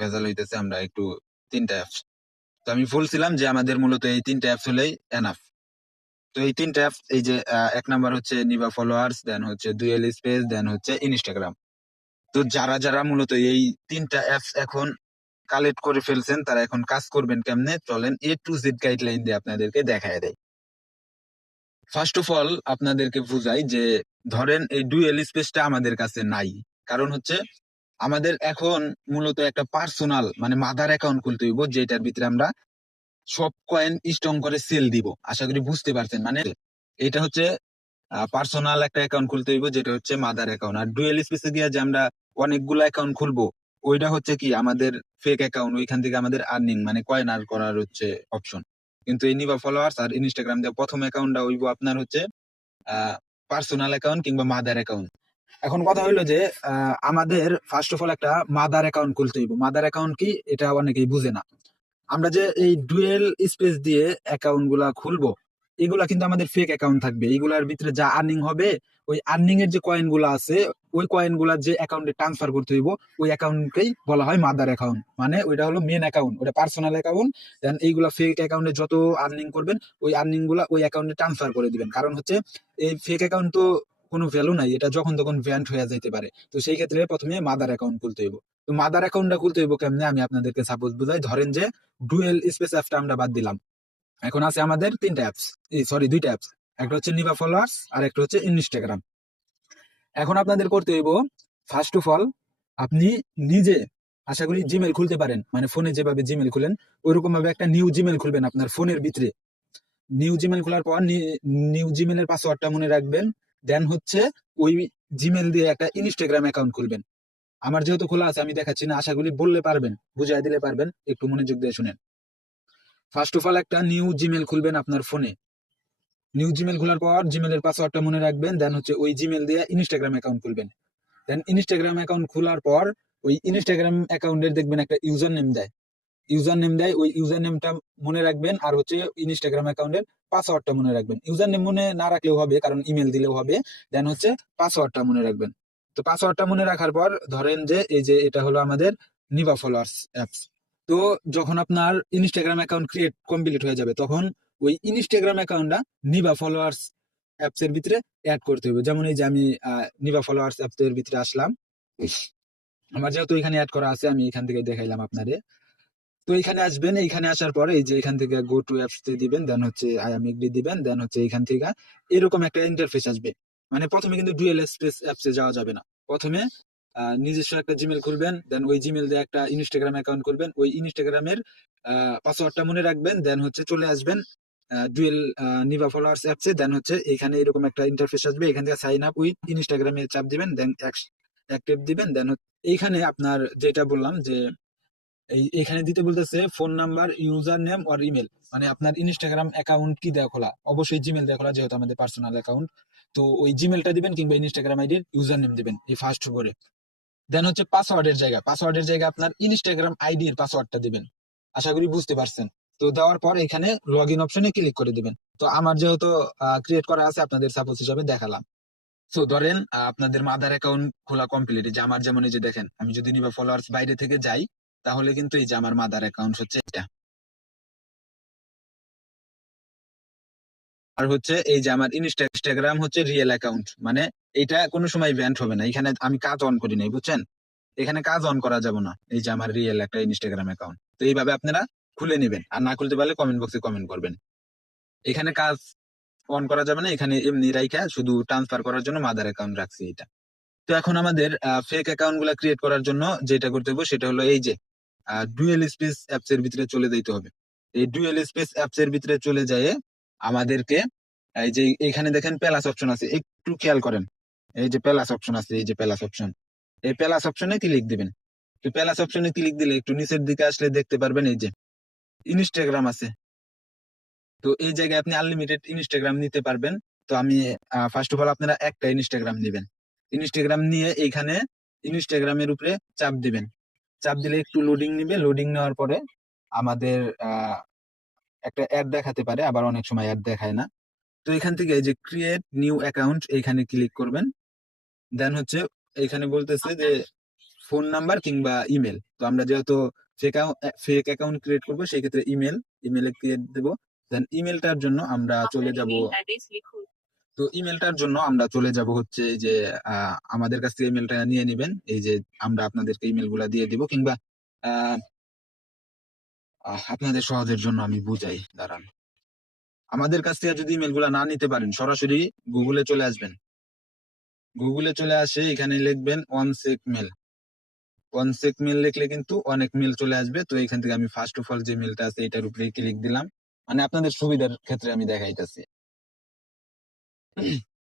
ভেজাল হইতেছে, আমরা একটু 3টা অ্যাপস। তো আমি বলছিলাম যে আমাদের মূলত এই 3টা অ্যাপস হলেই এনাফ। তো এই 3টা অ্যাপস, এই যে 1 নাম্বার হচ্ছে নিভা ফলোয়ার্স, দেন হচ্ছে ডুয়েল স্পেস, দেন হচ্ছে ইনস্টাগ্রাম। তো যারা মূলত এই 3টা অ্যাপস এখন কালেক্ট করে ফেলছেন, তারা এখন কাজ করবেন কেমনে, চলেন এ টু জেড গাইডলাইন দিয়ে আপনাদেরকে দেখায় দেয়। ফার্স্ট অফ অল আপনাদেরকে বুঝাই যে ধরেন এই ডুয়েল স্পেসটা আমাদের কাছে নাই। কারণ হচ্ছে আমাদের এখন মূলত একটা পার্সোনাল মানে মাদার অ্যাকাউন্ট খুলতে হইব, যেটার ভিতরে আমরা সব কয়েন স্ট্রং করে সেল দিব। আশা করি বুঝতে পারছেন, মানে এটা হচ্ছে পার্সোনাল একটা অ্যাকাউন্ট খুলতে হইব, যেটা হচ্ছে মাদার অ্যাকাউন্ট। আর ডুয়েল স্পেসে গিয়ে যে আমরা অনেকগুলো অ্যাকাউন্ট খুলবো, ওইটা হচ্ছে কি আমাদের ফেক অ্যাকাউন্ট, ওইখান থেকে আমাদের আর্নিং মানে কয়েন আর করার হচ্ছে অপশন। কিন্তু এই নিভা ফলোয়ার্স আর ইনস্টাগ্রাম দিয়ে প্রথম অ্যাকাউন্টটা হইব আপনার হচ্ছে পার্সোনাল অ্যাকাউন্ট কিংবা মাদার অ্যাকাউন্ট। এখন কথা হইলো যে আমাদের ফার্স্ট অফ অল একটা মাদার অ্যাকাউন্ট খুলতে হইব। মাদার অ্যাকাউন্ট কি, এটা অনেকেই বুঝে না। আমরা যে এই ডুয়েল স্পেস দিয়ে অ্যাকাউন্ট গুলা খুলবো, এগুলা কিন্তু আমাদের ফেক অ্যাকাউন্ট থাকবে। এগুলার ভিতরে যা আর্নিং হবে, ওই আর্নিং এর যে কয়েন গুলা আছে, ওই কয়েন গুলা যে অ্যাকাউন্টে ট্রান্সফার করতে হইব, ওই অ্যাকাউন্টকেই বলা হয় মাদার অ্যাকাউন্ট। মানে ওইটা হলো মেন অ্যাকাউন্ট, ওটা পার্সোনাল অ্যাকাউন্ট। দেন এইগুলা ফেক অ্যাকাউন্টে যত আর্নিং করবেন, ওই আর্নিং গুলা ওই অ্যাকাউন্টে ট্রান্সফার করে দিবেন। কারণ হচ্ছে এই ফেক অ্যাকাউন্ট তো কোনো ভ্যালু নাই, এটা যখন তখন ভ্যান্ট হয়ে যেতে পারে। তো সেই ক্ষেত্রে প্রথমে মাদার অ্যাকাউন্ট খুলতে হইব। তো মাদার অ্যাকাউন্টটা খুলতে হইব কেমনে, আমি আপনাদেরকে সাপোজ বুঝাই। ধরেন যে ডুয়েল স্পেস অ্যাপটা আমরা বাদ দিলাম, এখন আছে আমাদের 3টা অ্যাপস, সরি 2টা অ্যাপস। একটা হচ্ছে নিভা ফলোয়ার্স আর একটা হচ্ছে ইনস্টাগ্রাম। এখন আপনাদের করতে হইব ফার্স্ট অফ অল, আপনি নিজে আশা করি জিমেল খুলতে পারেন, মানে ফোনে যেভাবে জিমেল খুলেন ওইরকম ভাবে একটা নিউ জিমেল খুলবেন আপনার ফোনের ভিতরে। নিউ জিমেল খোলার পর নিউ জিমেলের পাসওয়ার্ডটা মনে রাখবেন। দেন হচ্ছে ওই জিমেল দিয়ে একটা ইনস্টাগ্রাম অ্যাকাউন্ট খুলবেন। আমার যেহেতু খোলা আছে আমি দেখাচ্ছি না, আশা করি বললে পারবেন, বুঝাই দিলে পারবেন, একটু মনোযোগ দিয়ে শুনেন। ফার্স্ট অফ অল একটা নিউ জিমেল খুলবেন আপনার ফোনে। নিউ জিমেল খোলার পর জিমেলের পাসওয়ার্ডটা মনে রাখবেন। দেন হচ্ছে ওই জিমেল দিয়ে ইনস্টাগ্রাম অ্যাকাউন্ট খুলবেন। দেন ইনস্টাগ্রাম অ্যাকাউন্ট খোলার পর ওই ইনস্টাগ্রাম অ্যাকাউন্টের দেখবেন একটা ইউজার নেম দেয়। ইউজার নেম দেয়, ওই ইউজার নেমটা মনে রাখবেন। আর হচ্ছে ইনস্টাগ্রাম অ্যাকাউন্টের পাসওয়ার্ডটা মনে রাখবেন। ইউজার নেম মনে না রাখলেও হবে, কারণ ইমেল দিলেও হবে। দেন হচ্ছে পাসওয়ার্ডটা মনে রাখবেন। তো পাসওয়ার্ডটা মনে রাখার পর ধরেন যে এই যে এটা হলো আমাদের নিভা ফলোয়ার্স অ্যাপস। তো যখন আপনার ইনস্টাগ্রাম অ্যাকাউন্ট ক্রিয়েট কমপ্লিট হয়ে যাবে, তখন ওই ইনস্টাগ্রাম অ্যাকাউন্টটা নিভা ফলোয়ার্স অ্যাপস এর ভিতরে অ্যাড করতে হবে। যেমন এই যে আমি নিভা ফলোয়ার্স অ্যাপস এর ভিতরে আসলাম, আমার যেহেতু এখানে অ্যাড করা আছে আমি এখান থেকে দেখাইলাম আপনাদের। তো এখানে আসবেন, এখানে আসার পরে এই যে এখান থেকে গো টু অ্যাপস দিবেন, দেন হচ্ছে আই এম এগ্রি দিবেন। দেন হচ্ছে এখান থেকে এরকম একটা ইন্টারফেস আসবে। মানে প্রথমে কিন্তু ডুয়েল স্পেস অ্যাপসে যাওয়া যাবে না। প্রথমে নিজস্ব একটা জিমেল খুলবেন, দেন ওই জিমেল দিয়ে একটা ইনস্টাগ্রাম অ্যাকাউন্ট করবেন, ওই ইনস্টাগ্রামের পাসওয়ার্ডটা মনে রাখবেন। দেন হচ্ছে চলে আসবেন ডুয়েল নিভা ফলোয়ার্স অ্যাপসে। দেন হচ্ছে এখানে এরকম একটা ইন্টারফেস আসবে, এখান থেকে সাইন আপ উইথ ইনস্টাগ্রামে চাপ দিবেন, দেন অ্যাক্টিভ দিবেন। দেন এইখানে আপনার যেটা বললাম যে এখানে দিতে বলতেছে ফোন নাম্বার, ইউজার নেম আর ইমেল। মানে আপনার ইনস্টাগ্রাম অ্যাকাউন্ট কি দেওয়া খোলা, অবশ্যই জিমেল দেওয়া খোলা, যেহেতু আমাদের পার্সোনাল অ্যাকাউন্ট। তো ওই জিমেলটা দিবেন কিংবা ইনস্টাগ্রাম আইডির ইউজার নেম দিবেন এই ফার্স্ট করে। দেন হচ্ছে পাসওয়ার্ডের জায়গা আপনার ইনস্টাগ্রাম আইডির পাসওয়ার্ডটা দিবেন। আশা করি বুঝতে পারছেন। তো দেওয়ার পর এখানে লগ ইন অপশনে ক্লিক করে দিবেন। তো আমার যেহেতু ক্রিয়েট করা আছে, আপনাদের সাপোজ হিসাবে দেখালাম। তো ধরেন আপনাদের মাদার অ্যাকাউন্ট খোলা কমপ্লিট, যে আমার যেমন এই যে দেখেন, আমি যদি নিবা ফলোয়ার্স বাইরে থেকে যাই, তাহলে কিন্তু এই যে আমার মাদার অ্যাকাউন্ট হচ্ছে এটা। আর হচ্ছে এই যে আমার ইনস্টাগ্রাম হচ্ছে রিয়েল অ্যাকাউন্ট, মানে এটা কোনো সময় ব্যান্ড হবে না। এখানে আমি কাজ অন করি নাই, বুঝছেন? এখানে কাজ অন করা যাবে না। এই যে আমার রিয়েল একটা ইনস্টাগ্রাম অ্যাকাউন্ট। তো এইভাবে আপনারা খুলে নেবেন, আর না খুলতে পারলে কমেন্ট বক্সে কমেন্ট করবেন। এখানে কাজ অন করা যাবে না, এখানে এমনি রাইখা শুধু ট্রান্সফার করার জন্য মাদার অ্যাকাউন্ট রাখছি এটা। তো এখন আমাদের ফেক অ্যাকাউন্ট গুলা ক্রিয়েট করার জন্য যেটা করতে হবে সেটা হলো এই যে ডুয়েল স্পেস অ্যাপস এর ভিতরে চলে যাইতে হবে। এই ডুয়েল স্পেস অ্যাপস এর ভিতরে চলে যায় আমাদেরকে এই যে এখানে দেখেন প্যালাস অপশন আছে, একটু খেয়াল করেন। এই যে প্যালাস অপশন আছে, এই যে প্যালাস অপশন, এই প্যালাস অপশনে ক্লিক দিবেন। তো প্যালাস অপশনে ক্লিক দিলে একটু নিচের দিকে আসলে দেখতে পারবেন এই যে ইনস্টাগ্রাম আছে। তো এই জায়গায় আপনি আনলিমিটেড ইনস্টাগ্রাম নিতে পারবেন। তো আমি ফার্স্ট অফ অল আপনারা একটা ইনস্টাগ্রাম দিবেন। ইনস্টাগ্রাম নিয়ে এইখানে ইনস্টাগ্রামের উপরে চাপ দিবেন। চাপ দিলে একটু লোডিং নিবে, লোডিং নেওয়ার পরে আমাদের একটা অ্যাড দেখাতে পারে, আবার অনেক সময় অ্যাড দেখায় না। তো এখান থেকে এই যে ক্রিয়েট নিউ অ্যাকাউন্ট এইখানে ক্লিক করবেন। দেন হচ্ছে এইখানে বলতেছে যে ফোন নাম্বার কিংবা ইমেল। তো আমরা যেহেতু ফেক অ্যাকাউন্ট ক্রিয়েট করবো, সেই ক্ষেত্রে ইমেলে ক্রিয়েট দেবো। দেন ইমেলটার জন্য আমরা চলে যাব, তো ইমেলটার জন্য আমরা চলে যাব হচ্ছে এই যে আমাদের কাছ থেকে ইমেলটা নিয়ে নেবেন। এই যে আমরা আপনাদেরকে ইমেল গুলা দিয়ে দিব, কিংবা আহ আপনাদের সহজের জন্য আমি বুঝাই, দাঁড়ান। আমাদের কাছ থেকে যদি ইমেল গুলা না নিতে পারেন, সরাসরি গুগলে চলে আসবেন। গুগলে চলে আসে এখানে লিখবেন ওয়ান সেক মেল লিখলে কিন্তু অনেক মেল চলে আসবে। তো এখান থেকে আমি ফার্স্ট অফ অল যে মেলটা আছে এটার উপরে ক্লিক দিলাম, মানে আপনাদের সুবিধার ক্ষেত্রে আমি দেখাইতেছি।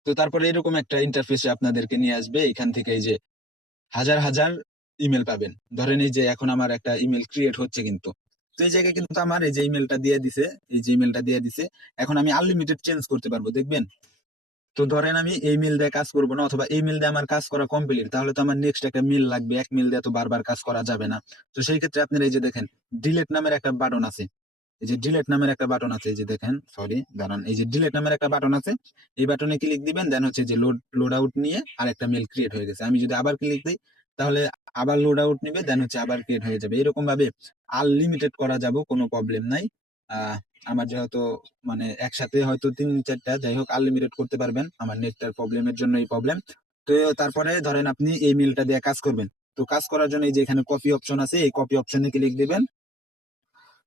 তো তারপরে এরকম একটা ইন্টারফেসে আপনাদেরকে নিয়ে আসবে। এখান থেকে এই যে হাজার হাজার ইমেল পাবেন। ধরেন এই যে এখন আমার একটা ইমেল ক্রিয়েট হচ্ছে কিন্তু, তো এই জায়গায় কিন্তু আমার এই যে ইমেলটা দিয়ে দিছে, এই যে ইমেলটা দিয়ে দিছে, এখন আমি আনলিমিটেড চেঞ্জ করতে পারবো, দেখবেন। তো ধরেন আমি এই মেল দিয়ে কাজ করবো না, অথবা এই মেল দিয়ে আমার কাজ করা কমপ্লিট, তাহলে তো আমার নেক্সট একটা মেল লাগবে। এক মেল দিয়ে তো বারবার কাজ করা যাবে না। তো সেই ক্ষেত্রে আপনার এই যে দেখেন ডিলেট নামের একটা বাটন আছে, এই যে ডিলেট নামের একটা বাটন আছে, এই যে দেখেন, সরি দাঁড়ান, এই যে ডিলেট নামের একটা বাটন আছে, এই বাটনে ক্লিক দিবেন। দেন হচ্ছে যে লোড আউট নিয়ে আর একটা মেল ক্রিয়েট হয়ে গেছে। আমি যদি আবার ক্লিক দিই, তাহলে আবার লোড আউট নিবে, দেন হচ্ছে আবার ক্রিয়েট হয়ে যাবে। এরকম ভাবে আনলিমিটেড করা যাবে, কোনো প্রবলেম নাই। আহ আমার যেহেতু মানে একসাথে হয়তো 3-4টা, যাই হোক আনলিমিটেড করতে পারবেন। আমার নেটটার প্রবলেমের জন্য এই প্রবলেম। তো তারপরে ধরেন আপনি এই মেলটা দিয়ে কাজ করবেন। তো কাজ করার জন্য এই যে এখানে কপি অপশন আছে, এই কপি অপশনে ক্লিক দিবেন।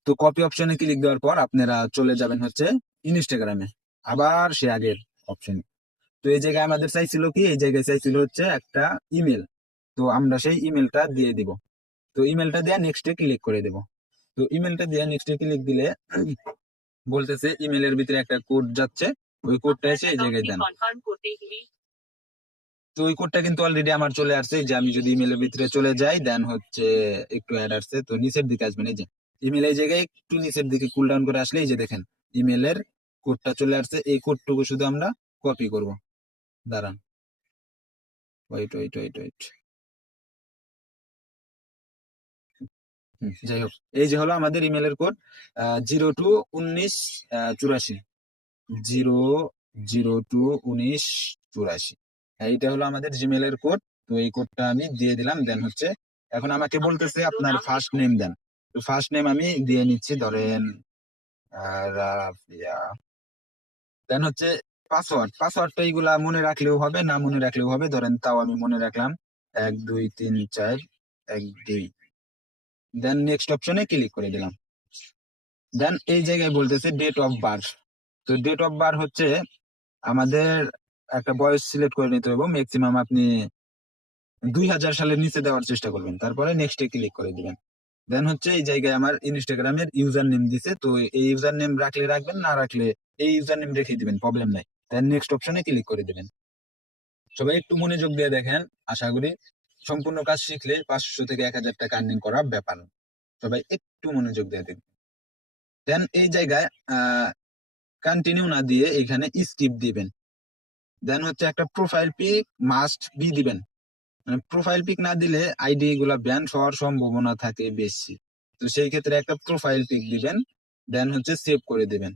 তো কপি অপশনে ক্লিক দেওয়ার পর আপনারা চলে যাবেন হচ্ছে ইনস্টাগ্রামে, আবার সে আগের অপশন। তো এই জায়গায় আমাদের চাইছিল কি, এই জায়গায় চাইছিল হচ্ছে একটা ইমেল। তো আমরা সেই ইমেলটা দিয়ে দিব। তো ইমেলটা দিয়ে নেক্সটে ক্লিক করে দেব। তো ইমেলটা দিয়ে নেক্সটে ক্লিক দিলে বলতেছে ইমেলের ভিতরে একটা কোড যাচ্ছে, ওই কোডটা এসে এই জায়গায় দেন। তো ওই কোডটা কিন্তু অলরেডি আমার চলে আসছে। এই যে আমি যদি ইমেলের ভিতরে চলে যাই, দেন হচ্ছে একটু অ্যাড আসছে, তো নিচের দিকে আসবেন। এই যে ইমেল, এই জায়গায় একটু নিচের দিকে কুল ডাউন করে আসলে এই যে দেখেন ইমেলের কোডটা চলে আসছে। এই কোডটুকু শুধু আমরা কপি করব, দাঁড়ান, ওয়েট। যাই হোক, এই যে হলো আমাদের ইমেলের কোড 02-19-84, 002-19-84। এইটা হলো আমাদের জিমেলের কোড। তো এই কোডটা আমি দিয়ে দিলাম। দেন হচ্ছে এখন আমাকে বলতেছে আপনার ফার্স্ট নেম দেন। তো ফার্স্ট নেম আমি দিয়ে নিচ্ছি, ধরেন রাফিয়া। দেন হচ্ছে পাসওয়ার্ডটা এইগুলা মনে রাখলেও হবে, না মনে রাখলেও হবে, ধরেন তাও আমি মনে রাখলাম 1 2 3 4 1 2। দেন নেক্সট অপশনে ক্লিক করে দিলাম। দেন এই জায়গায় বলতেছে ডেট অফ বার্থ। তো ডেট অফ বার্থ হচ্ছে আমাদের একটা বয়স সিলেক্ট করে নিতে হবে। ম্যাক্সিমাম আপনি 2000 সালের নিচে দেওয়ার চেষ্টা করবেন, তারপরে নেক্সটে ক্লিক করে দিবেন। দেন হচ্ছে এই জায়গায় আমার ইনস্টাগ্রামের ইউজার নেম দিছে, তো এই ইউজার নেম রাখলে রাখবেন, না রাখলে এই ইউজার নেম রেখে দিবেন, প্রবলেম নাই। দেন নেক্সট অপশনে ক্লিক করে দিবেন। সবাই একটু মনোযোগ দিয়ে দেখেন, আশা করি সম্পূর্ণ কাজ শিখলে 500 থেকে 1000 টাকা আর্নিং করা ব্যাপার। সবাই একটু মনোযোগ দিয়ে দেখবেন। দেন এই জায়গায় কন্টিনিউ না দিয়ে এখানে স্কিপ দিবেন। দেন হচ্ছে একটা প্রোফাইল পিক মাস্ট বি দিবেন। মানে প্রোফাইল পিক না দিলে আইডি গুলা ব্যান হওয়ার সম্ভাবনা থাকে বেশি। তো সেই ক্ষেত্রে একটা প্রোফাইল পিক দিবেন। দেন হচ্ছে সেভ করে দিবেন।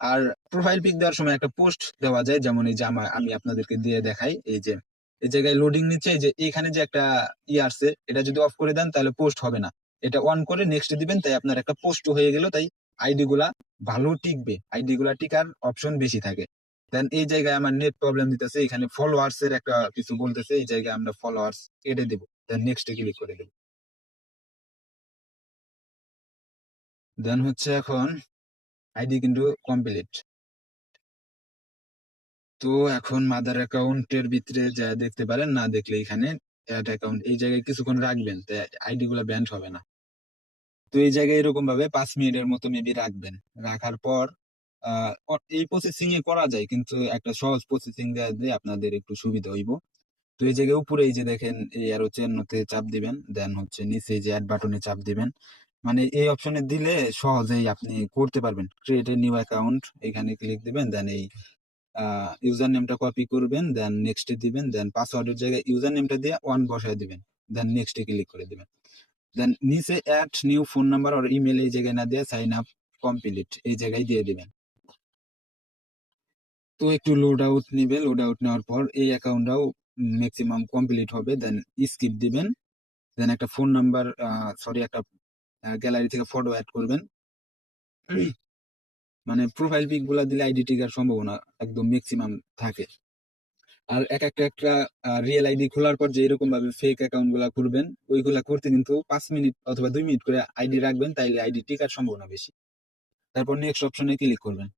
আর প্রোফাইল পিক দেওয়ার সময় একটা পোস্ট দেওয়া যায়, যেমন এই যে আমি আপনাদেরকে দিয়ে দেখাই। এই যে এই জায়গায় লোডিং নিচ্ছে, এই যে এখানে যে একটা আসছে, এটা যদি অফ করে দেন তাহলে পোস্ট হবে না। এটা অন করে নেক্সট দিবেন, তাই আপনার একটা পোস্ট হয়ে গেল। তাই আইডি গুলা ভালো টিকবে, আইডি গুলা টিকার অপশন বেশি থাকে। দেন এই জায়গায় আমার নেট প্রবলেম দিতেছে, এখানে ফলোয়ার্স এর একটা কিছু বলতেছে, এই জায়গায় আমরা ফলোয়ার্স কেটে দেবো। দেন নেক্সট ক্লিক করে দেবো। দেন হচ্ছে এখন আইডি কিন্তু কমপ্লিট। তো এখন মাদার অ্যাকাউন্টের ভিতরে যা দেখতে পারেন, না দেখলে এখানে অ্যাড অ্যাকাউন্ট এই জায়গায় কিছুক্ষণ রাখবেন, তাই আইডি গুলা ব্যান্ড হবে না। তো এই জায়গায় এরকম ভাবে 5 মিনিটের মতো মেবি রাখবেন। রাখার পর এই প্রসেসিং এ করা যায়, কিন্তু একটা সহজ প্রসেসিং দেওয়া দিয়ে আপনাদের একটু সুবিধা হইব। তো এই জায়গায় উপরে এই যে দেখেন এই অ্যারো চিহ্নতে চাপ দিবেন। দেন হচ্ছে নিচে এই যে অ্যাড বাটনে চাপ দিবেন। মানে এই অপশনে দিলে সহজেই আপনি করতে পারবেন। ক্রিয়েট এ নিউ অ্যাকাউন্ট, এখানে ক্লিক দিবেন। দেন এই ইউজার নেমটা কপি করবেন, দেন নেক্সটে দিবেন। দেন পাসওয়ার্ডের জায়গায় ইউজার নেমটা দিয়ে ওয়ান বসায় দিবেন। দেন নেক্সটে ক্লিক করে দিবেন। দেন নিচে অ্যাড নিউ ফোন নাম্বার আর ইমেল এই জায়গায় না দিয়ে সাইন আপ কমপ্লিট এই জায়গায় দিয়ে দিবেন। তো একটু লোড আউট নিবে, লোড আউট নেওয়ার পর এই অ্যাকাউন্টটাও ম্যাক্সিমাম কমপ্লিট হবে। দেন স্কিপ দিবেন। দেন একটা ফোন নাম্বার, সরি একটা গ্যালারি থেকে ফটো অ্যাড করবেন। মানে প্রোফাইল পিক গুলা দিলে আইডি টিকার সম্ভাবনা একদম ম্যাক্সিমাম থাকে। আর একটা রিয়েল আইডি খোলার পর যে এরকম ভাবে ফেক অ্যাকাউন্ট গুলা করবেন, ওইগুলা করতে কিন্তু 5 মিনিট অথবা 2 মিনিট করে আইডি রাখবেন, তাইলে আইডি টিকার সম্ভাবনা বেশি। তারপর নেক্সট অপশনে ক্লিক করবেন।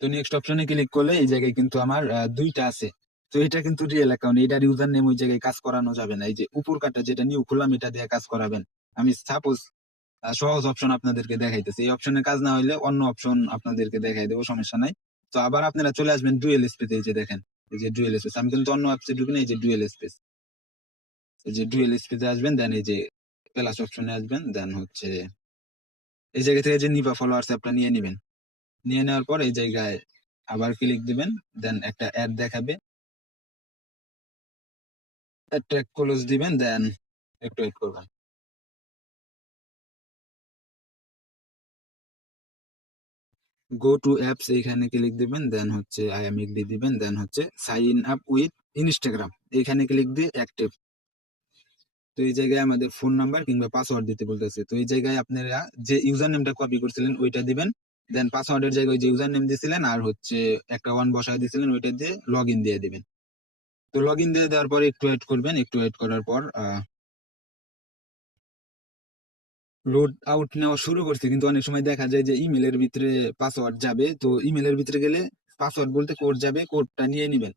তো নেক্সট অপশনে ক্লিক করলে এই জায়গায় কিন্তু আমার দুইটা আছে। তো এটা কিন্তু রিয়েল অ্যাকাউন্ট, এটার ইউজার নেম ওই জায়গায় কাজ করানো যাবে না। এই যে উপর কাটা যেটা নিউ খুললাম এটা দিয়ে কাজ করাবেন। আমি সাপোজ সহজ অপশন আপনাদেরকে দেখাইতেছি, এই অপশনে কাজ না হইলে অন্য অপশন আপনাদেরকে দেখাই দেবো, সমস্যা নাই। তো আবার আপনারা চলে আসবেন ডুয়েল স্পেস, এই যে দেখেন, এই যে ডুয়েল স্পেস, আমি কিন্তু অন্য অ্যাপসে ঢুকি না, এই যে ডুয়েল স্পেস, এই যে ডুয়েল স্পেসে আসবেন, দেন এই যে প্লাস অপশনে আসবেন, দেন হচ্ছে এই জায়গা থেকে যে নিবা ফলোয়ার্স অ্যাপটা নিয়ে নিবেন। নিয়ে নেওয়ার পর এই জায়গায় আবার ক্লিক দিবেন, দেন একটা অ্যাড দেখাবে, অ্যাডটা ক্লোজ দিবেন, দেন একটু ওয়েট করবেন। গো টু অ্যাপস এইখানে ক্লিক দিবেন, দেন হচ্ছে আই এম এগ্রি দিবেন, দেন হচ্ছে সাইন আপ উইথ ইনস্টাগ্রাম এইখানে ক্লিক দিয়ে অ্যাক্টিভ। তো এই জায়গায় আমাদের ফোন নাম্বার কিংবা পাসওয়ার্ড দিতে বলতেছে। তো এই জায়গায় আপনারা যে ইউজার নেমটা কপি করছিলেন ওইটা দিবেন, দেন পাসওয়ার্ডের জায়গায় যে ইউজার নেম দিছিলেন আর হচ্ছে একটা ওয়ান বসায় দিছিলেন ওইটা দিয়ে লগ ইন দিয়ে দিবেন। তো লগ ইন দিয়ে দেওয়ার পরে একটু ওয়েট করবেন, একটু ওয়েট করার পর লোড আউট নেওয়া শুরু করছে, কিন্তু অনেক সময় দেখা যায় যে ইমেলের ভিতরে পাসওয়ার্ড যাবে। তো ইমেলের ভিতরে গেলে পাসওয়ার্ড বলতে কোড যাবে, কোডটা নিয়ে নিবেন।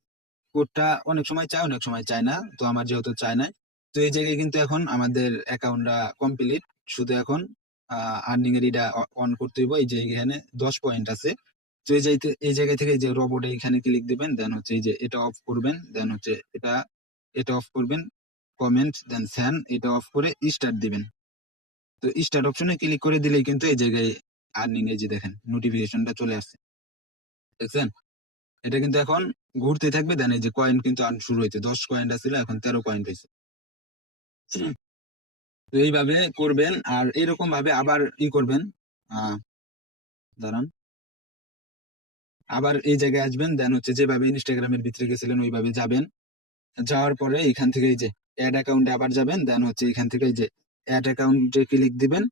কোডটা অনেক সময় চায়, অনেক সময় চায় না। তো আমার যেহেতু চায় না, তো এই জায়গায় কিন্তু এখন আমাদের অ্যাকাউন্টটা কমপ্লিট। শুধু এখন আর্নিং এর এটা অন করতে হইব। এই যে এখানে 10 পয়েন্ট আছে। তো এই জায়গা থেকে এই যে রোবট এখানে ক্লিক দিবেন, দেন হচ্ছে এই যে এটা অফ করবেন, দেন হচ্ছে এটা এটা অফ করবেন, কমেন্ট দেন স্যান এটা অফ করে স্টার্ট দিবেন। তো স্টার্ট অপশনে ক্লিক করে দিলেই কিন্তু এই জায়গায় আর্নিং, এই যে দেখেন নোটিফিকেশনটা চলে আসছে, দেখছেন? এটা কিন্তু এখন ঘুরতে থাকবে, দেন এই যে কয়েন কিন্তু আর্ন শুরু হয়েছে, 10 কয়েন ছিল এখন 13 কয়েন হয়েছে। তো এইভাবে করবেন, আর এরকম ভাবে আবার করবেন। আহ দাঁড়ান, আবার এই জায়গায় আসবেন, দেন হচ্ছে যেভাবে ইনস্টাগ্রামের ভিতরে গেছিলেন ওইভাবে যাবেন। যাওয়ার পরে এখান থেকে এই যে অ্যাড অ্যাকাউন্টে আবার যাবেন, দেন হচ্ছে এখান থেকে এই যে অ্যাড অ্যাকাউন্টে ক্লিক দিবেন।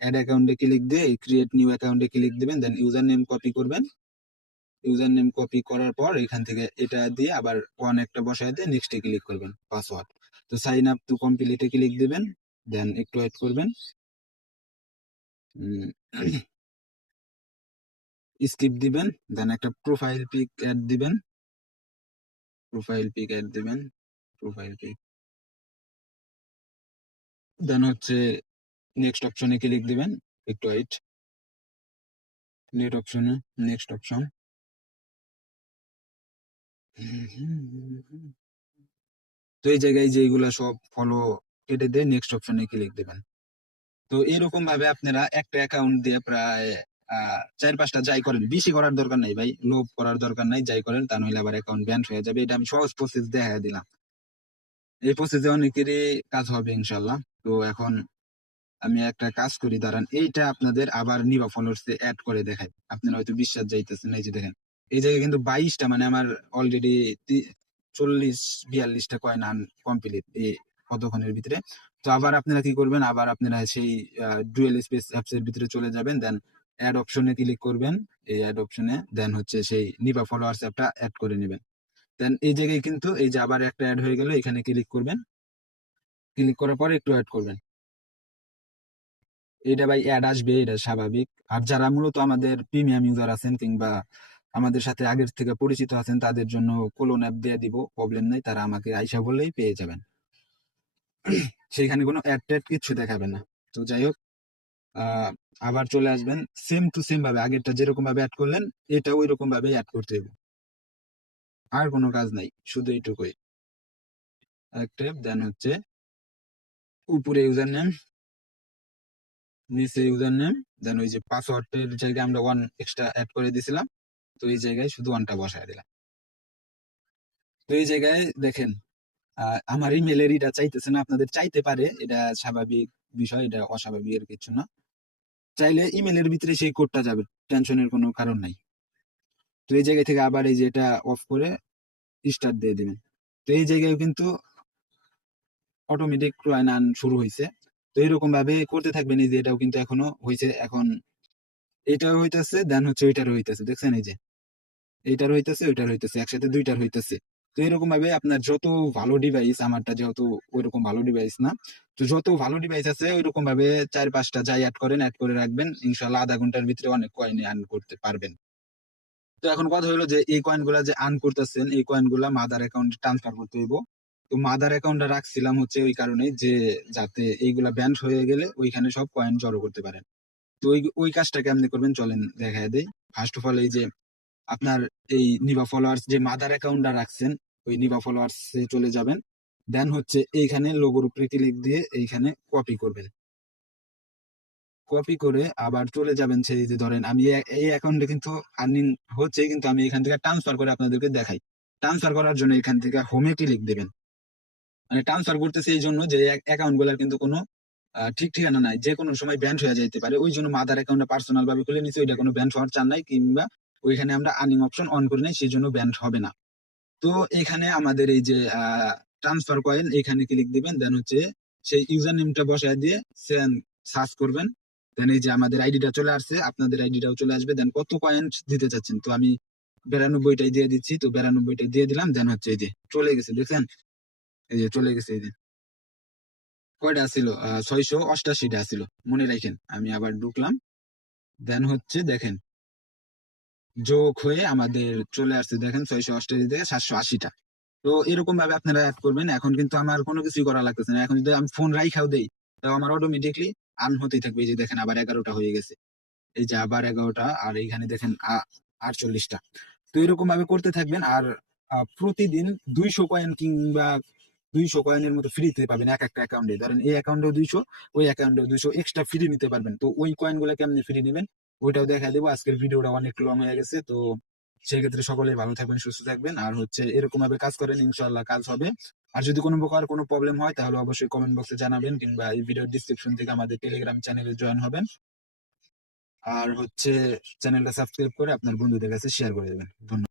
অ্যাড অ্যাকাউন্টে ক্লিক দিয়ে ক্রিয়েট নিউ অ্যাকাউন্টে ক্লিক দিবেন, দেন ইউজার নেম কপি করবেন। ইউজার নেম কপি করার পর এখান থেকে এটা দিয়ে আবার ওয়ান একটা বসায় দিয়ে নেক্সটে ক্লিক করবেন, পাসওয়ার্ড। তো সাইন আপ টু কমপ্লিটে ক্লিক দিবেন, দেন একটু ওয়েট করবেন। স্কিপ দিবেন, দেন একটা প্রোফাইল পিক অ্যাড দিবেন, প্রোফাইল পিক অ্যাড দিবেন, প্রোফাইল পিক, দেন হচ্ছে নেক্সট অপশনে ক্লিক দিবেন, একটু ওয়েট, নেট অপশনে, নেক্সট অপশন। তো এই জায়গায় যেগুলা সব ফলো কেটে দিয়ে নেক্সট অপশনে ক্লিক দিবেন। তো এরকম ভাবে আপনারা একটা অ্যাকাউন্ট দিয়ে প্রায় 4-5টা যাই করেন, বেশি করার দরকার নাই ভাই, লোভ করার দরকার নাই, যাই করেন তা নইলে আবার অ্যাকাউন্ট ব্যান হয়ে যাবে। এটা আমি সহজ প্রসেস দেখা দিলাম, এই প্রসেসে অনেকেরই কাজ হবে ইনশাল্লাহ। তো এখন আমি একটা কাজ করি, দাঁড়ান, এইটা আপনাদের আবার নিবা ফলোয়ার্স অ্যাড করে দেখাই, আপনারা হয়তো বিশ্বাস যাইতেছেন। এই যে দেখেন, এই জায়গায় কিন্তু 22টা, মানে আমার অলরেডি 40-42টা কয়েন আন কমপ্লিট এই কতক্ষণের ভিতরে। তো আবার আপনারা কি করবেন, আবার আপনারা সেই ডুয়েল স্পেস অ্যাপস এর ভিতরে চলে যাবেন, দেন অ্যাড অপশনে ক্লিক করবেন, এই অ্যাড অপশনে, দেন হচ্ছে সেই নিবা ফলোয়ার্স অ্যাপটা অ্যাড করে নেবেন। দেন এই জায়গায় কিন্তু এই যে আবার একটা অ্যাড হয়ে গেল, এখানে ক্লিক করবেন, ক্লিক করার পরে একটু অ্যাড করবেন। এটা ভাই অ্যাড আসবে, এটা স্বাভাবিক। আর যারা মূলত আমাদের প্রিমিয়াম ইউজার আছেন কিংবা আমাদের সাথে আগের থেকে পরিচিত আছেন, তাদের জন্য কোলন অ্যাপ দিয়ে দিব, প্রবলেম নেই, তারা আমাকে আইসা বললেই পেয়ে যাবেন। সেখানে কোনো অ্যাড ট্যাড কিছু দেখাবে না। তো যাই হোক, আহ আবার চলে আসবেন সেম টু সেম ভাবে, আগেরটা যেরকম ভাবে অ্যাড করলেন এটা ওই রকম ভাবে অ্যাড করতে হবে। আর কোনো কাজ নাই, শুধু এইটুকুই। অ্যাক্টিভ, দেন হচ্ছে উপরে ইউজার নেম, নিচে ইউজার নেম, দেন ওই যে পাসওয়ার্ডের জায়গায় আমরা ওয়ান এক্সট্রা অ্যাড করে দিয়েছিলাম, তো এই জায়গায় শুধু ওয়ানটা বসায় দিলাম। তো এই জায়গায় দেখেন, আমার ইমেলের এটা চাইতেছে না, আপনাদের চাইতে পারে, এটা স্বাভাবিক বিষয়, এটা অস্বাভাবিক এর কিছু না। চাইলে ইমেলের ভিতরে সেই কোডটা যাবে, টেনশনের কোনো কারণ নাই। তো এই জায়গা থেকে আবার এই যে এটা অফ করে স্টার্ট দিয়ে দিবেন। তো এই জায়গায় কিন্তু অটোমেটিক কয়েন আর্ন শুরু হইছে। তো এরকম ভাবে করতে থাকবেন। এই যে এটাও কিন্তু এখনো হইছে। এখন এটাও হইতাছে, দেন হচ্ছে ওইটারও হইতাছে। দেখছেন এই যে? এইটার হইতেছে ওইটার হইতেছে একসাথে দুইটার হইতেছে। তো এরকম ভাবে আপনার যত ভালো ডিভাইস, আমারটা যেহেতু ওইরকম ভালো ডিভাইস না, তো যত ভালো ডিভাইস আছে ওইরকম ভাবে 4-5টা যাই অ্যাড করেন, অ্যাড করে রাখবেন, ইনশাল্লাহ আধা ঘন্টার ভিতরে অনেক কয়েন আর্ন করতে পারবেন। তো এখন কথা হলো যে এই কয়েন গুলা যে আর্ন করতেছেন, এই কয়েন গুলা মাদার অ্যাকাউন্টে ট্রান্সফার করতে হইব। তো মাদার অ্যাকাউন্টটা রাখছিলাম হচ্ছে ওই কারণে যে যাতে এইগুলা ব্যান্ড হয়ে গেলে ওইখানে সব কয়েন জড়ো করতে পারেন। তো ওই ওই কাজটা কেমনে করবেন চলেন দেখায় দেই। ফার্স্ট অফ অল এই যে আপনার এই নিভা ফলোয়ার্স যে মাদার অ্যাকাউন্টটা রাখছেন, ওই নিভা ফলোয়ার্স এ চলে যাবেন। দেন হচ্ছে এইখানে লোগোর উপরে ক্লিক দিয়ে এইখানে কপি করবেন। কপি করে আবার চলে যাবেন সেই যে ধরেন আমি এই অ্যাকাউন্টে কিন্তু আর্নিং হচ্ছে, কিন্তু আমি এখান থেকে ট্রান্সফার করে আপনাদেরকে দেখাই। ট্রান্সফার করার জন্য এখান থেকে হোমে ক্লিক দিবেন। মানে ট্রান্সফার করতেছে এই জন্য যে অ্যাকাউন্ট গুলার কিন্তু কোনো ঠিক ঠিকানা নাই, যে কোনো সময় ব্যান্ড হয়ে যাইতে পারে। ওই জন্য মাদার অ্যাকাউন্টে পার্সোনাল ভাবে খুলে নিছি, ওইটা কোনো ব্যান্ড হওয়ার চান নাই, কিংবা ওইখানে আমরা আর্নিং অপশন অন করে নাই, সেই জন্য ব্যান্ড হবে না। তো এখানে আমাদের এই যে ট্রান্সফার কয়েন এখানে ক্লিক দিবেন, দেন হচ্ছে সেই ইউজার নেমটা বসায় দিয়ে সার্চ করবেন। দেন এই যে আমাদের আইডিটা চলে আসছে, আপনাদের আইডিটাও চলে আসবে। দেন কত কয়েন দিতে চাচ্ছেন, তো আমি 92টাই দিয়ে দিচ্ছি। তো 92টাই দিয়ে দিলাম। দেন হচ্ছে এই যে চলে গেছে, দেখছেন? এই যে চলে গেছে। এই যে কয়টা ছিল, 688টা ছিল, মনে রাখেন। আমি আবার ঢুকলাম, দেন হচ্ছে দেখেন যোগ হয়ে আমাদের চলে আসছে, দেখেন 688 থেকে 780টা। তো এরকম ভাবে আপনারা অ্যাড করবেন। এখন কিন্তু আমার কোনো কিছুই করা লাগতেছে না। এখন যদি আমি ফোন রাইখাও দেই, তাও আমার অটোমেটিকলি আর্ন হতেই থাকবে। এই যে দেখেন আবার 11টা হয়ে গেছে। এই যে আবার 11টা, আর এইখানে দেখেন 48টা। তো এরকম ভাবে করতে থাকবেন। আর প্রতিদিন 200 কয়েন কিংবা 200 কয়েনের মতো ফ্রিতে পাবেন এক একটা অ্যাকাউন্টে। ধরেন এই অ্যাকাউন্টেও 200, ওই অ্যাকাউন্টেও 200 এক্সট্রা ফ্রি নিতে পারবেন। তো ওই কয়েন গুলা কেমনি ফ্রি নেবেন ওইটাও দেখা দেবো। আজকের ভিডিওটা অনেক লং হয়ে গেছে। তো সেই ক্ষেত্রে সকলেই ভালো থাকবেন, সুস্থ থাকবেন। আর হচ্ছে এরকম ভাবে কাজ করেন, ইনশাল্লাহ কাজ হবে। আর যদি কোনো প্রকার কোনো প্রবলেম হয় তাহলে অবশ্যই কমেন্ট বক্সে জানাবেন, কিংবা এই ভিডিওর ডিসক্রিপশন থেকে আমাদের টেলিগ্রাম চ্যানেলে জয়েন হবেন। আর হচ্ছে চ্যানেলটা সাবস্ক্রাইব করে আপনার বন্ধুদের কাছে শেয়ার করে দেবেন। ধন্যবাদ।